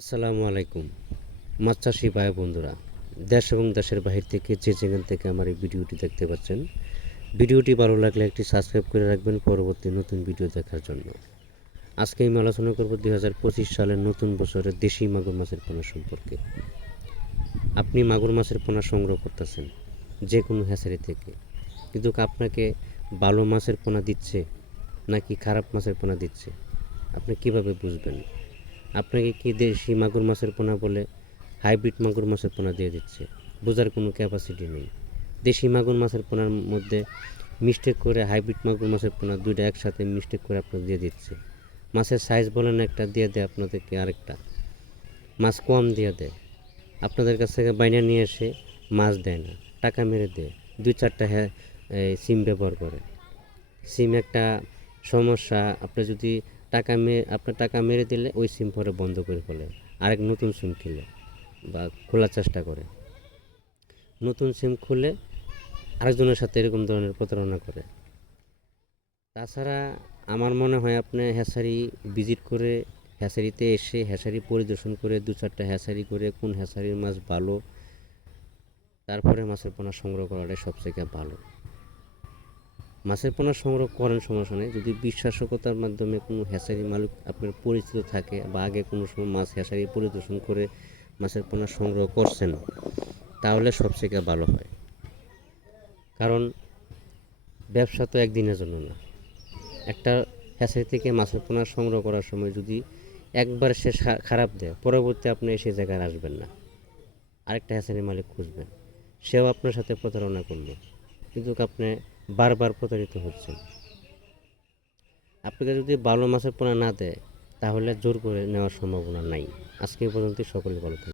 আসসালামু আলাইকুম। মাছ চাষি ভাই বন্ধুরা, দেশ এবং দেশের বাহির থেকে যে যেখান থেকে আমার এই ভিডিওটি দেখতে পাচ্ছেন, ভিডিওটি ভালো লাগলে একটি সাবস্ক্রাইব করে রাখবেন পরবর্তী নতুন ভিডিও দেখার জন্য। আজকে আমি আলোচনা করব দুই হাজার পঁচিশ সালের নতুন বছরের দেশি মাগুর মাছের পোনা সম্পর্কে। আপনি মাগুর মাছের পোনা সংগ্রহ করতেছেন, যে কোনো হ্যাচারি থেকে। কিন্তু আপনাকে ভালো মাছের পোনা দিচ্ছে নাকি খারাপ মাছের পোনা দিচ্ছে, আপনি কীভাবে বুঝবেন? আপনাকে কি দেশি মাগুর মাছের পোনা বলে হাইব্রিড মাগুর মাছের পোনা দিয়ে দিচ্ছে? বোঝার কোনো ক্যাপাসিটি নেই। দেশি মাগুর মাছের পোনার মধ্যে মিস্টেক করে হাইব্রিড মাগুর মাছের পোনা দুইটা একসাথে মিস্টেক করে আপনাকে দিয়ে দিচ্ছে। মাছের সাইজ বলেন একটা, দিয়ে দেয় আপনাদেরকে আরেকটা। মাছ কম দিয়ে দেয়। আপনাদের কাছ থেকে বাইনা নিয়ে এসে মাছ দেয় না, টাকা মেরে দেয়। দুই চারটা হ্যাঁ সিম ব্যবহার করে। সিম একটা সমস্যা, আপনি যদি টাকা মেরে আপনার টাকা মেরে দিলে ওই সিম পরে বন্ধ করে ফেলে। আরেক নতুন সিম খুলে বা খোলার চেষ্টা করে। নতুন সিম খুলে আরেকজনের সাথে এরকম ধরনের প্রতারণা করে। তাছাড়া আমার মনে হয় আপনি হ্যাসারি ভিজিট করে, হ্যাসারিতে এসে হ্যাসারি পরিদর্শন করে, দু চারটা হ্যাসারি করে কোন হ্যাসারির মাছ ভালো, তারপরে মাছের পোনা সংগ্রহ করাটাই সবথেকে ভালো। মাছের পোনা সংগ্রহ করেন, সমস্যা নেই। যদি বিশ্বাসকতার মাধ্যমে কোনো হ্যাচারি মালিক আপনার পরিচিত থাকে বা আগে কোনো সময় মাছ হ্যাচারি পরিদর্শন করে মাছের পোনা সংগ্রহ করছেন, তাহলে সবথেকে ভালো হয়। কারণ ব্যবসা তো একদিনের জন্য না। একটা হ্যাচারি থেকে মাছের পোনা সংগ্রহ করার সময় যদি একবার সে খারাপ দেয়, পরবর্তী আপনি সেই জায়গায় আসবেন না। আরেকটা হ্যাচারি মালিক খুঁজবেন। সেও আপনার সাথে প্রতারণা করল। কিন্তু আপনি বারবার প্রতারিত হচ্ছে আপনাকে যদি ভালো মাছের পোনা না দেয়, তাহলে জোর করে নেওয়ার সম্ভাবনা নাই। আজকে পর্যন্ত সকলে ভালো থাকবেন।